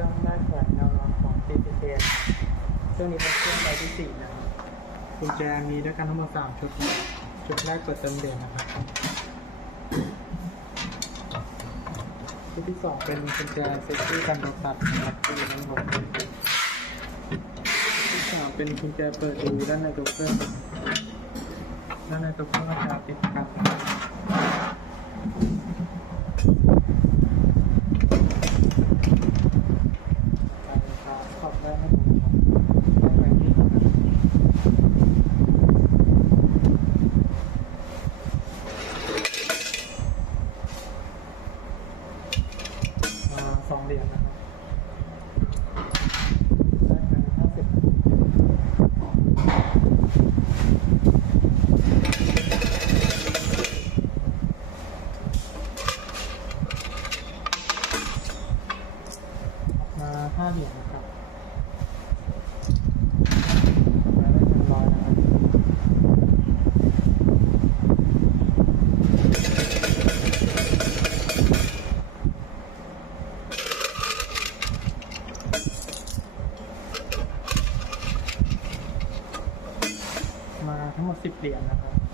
รื่องด้แขวนแนวนอนของ c c t เครื่องนี้เป็นเครื่องใบที่สี่นะครับกุญแจมีด้วยกันทั้งหมดสามชุดนะชุดแรกเปิดเติมเหรียญนะครับชุดที่สองเป็นกุญแจเซฟตี้กันโดนตัดนะครับที่อยู่ด้านบนชุดที่สามเป็นกุญแจเปิดดูด้านในตัวเครื่องด้านในตัวเครื่องก็จะติดกันการชาร์จขอบได้ไม่ถูกครับได้แรงที่สุดมา สองเหรียญนะครับได้เงินห้าสิบมาห้าเหรียญนะครับแล้วได้เงินร้อยนะครับมา ทั้งหมดสิบเหรียญนะครับ